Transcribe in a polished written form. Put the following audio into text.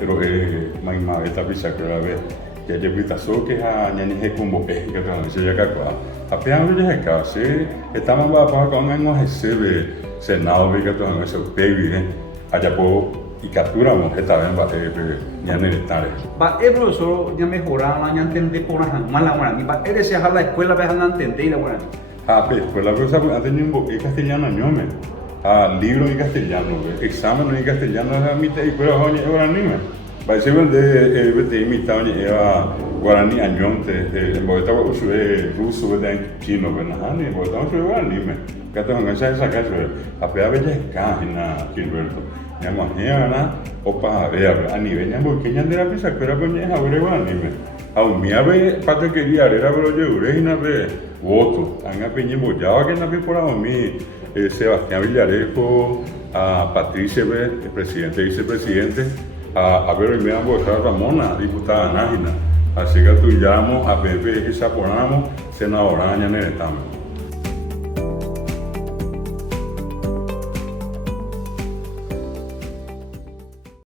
pero mais uma vez tá bicha que ela vê que de vita só que a nhani he combo que tá se já cá a peão de reca se estava para com não recebe senal que tá no seu pegue né a japo y capturamos esta vez nyani de tare ba profesor ya mejorar ya entender por una mala buena ba eres ya la escuela ve a entender la buena pues la cosa ha tenido un poco castellano ñome libro en castellano examen en castellano a mitad y pero hoy ahora ni me parece de mitad hoy guaraní añonte en Bogotá usé ruso de chino venahani en Bogotá usé guaraní me que tengo que sacar a pegar bella cágina Gilberto ya mañana o para ver a nivel ya porque ya de la pizza que era coña ahora guaraní me aún mi ave parte quería era pero yo urina ve voto han apeñe bollaba que na por a mí Sebastián Villarejo, a Patricia, el presidente y vicepresidente, a Vero y Medan Bogotá Ramona, diputada Nájina. Así que tú llamo a Pepe y Zaponamos, senadora Aña Neretame.